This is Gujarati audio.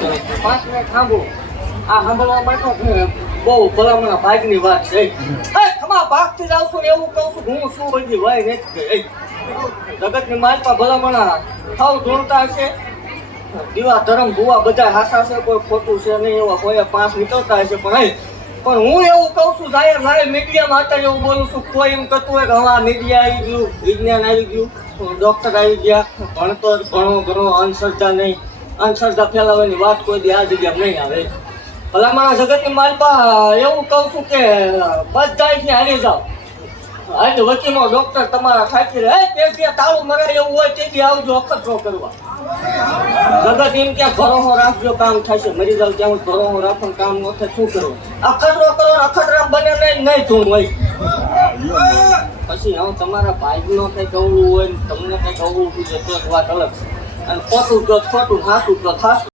5 મિનિટ સાંભળો. આ સાંભળવા માટે બહુ ભલામણ ભાગની વાત છે. ખમા ભાગથી જ આવશું ને એવું કહું છું. હું શું બધી હોય નથી. જગતની માલપા ભલામણ થાવ જોડતા હશે. દીવા ધરમ ભુવા બધા હાસા છે, કોઈ ખોટું છે નહીં. એવા કોઈ 5 નીકળતા હશે. પણ હું એવું કહું છું, જાહેર મીડિયામાં અત્યારે એવું બોલું છું. કોઈ એમ કહેતું હોય કે હવે આ મીડિયા આવી ગયું, વિજ્ઞાન આવી ગયું, ડૉક્ટર આવી ગયા, ભણતર ઘણો અંધશ્રદ્ધા નહીં. અંધશ્રદ્ધા ફેલાવવાની વાત કોઈ દી આ જગ્યામાં નહીં આવે. ભલામણા જગતની માલપા એવું કહું છું કે બધાથી હારી જાઓ. આજે વકીલો ડૉક્ટર તમારા થાકી રહે તે ત્યાં તાળું મરાય એવું હોય તેથી આવજો અખતરો કરવા. જગત એમ ક્યાં ભરોસો રાખજો કામ થશે. મરી જાવ ત્યાં ભરોસો રાખવાનું કામ ન થાય શું કરવું? અખતરો કરો, અખતરામ બને નહીં ધૂમ હોય. પછી હું તમારા ભાઈનો કંઈક અવળું હોય ને તમને કંઈક અવળું છે તો વાત અલગ છે. અને ખોટું તો ખોટું, સાચું તો સાચું.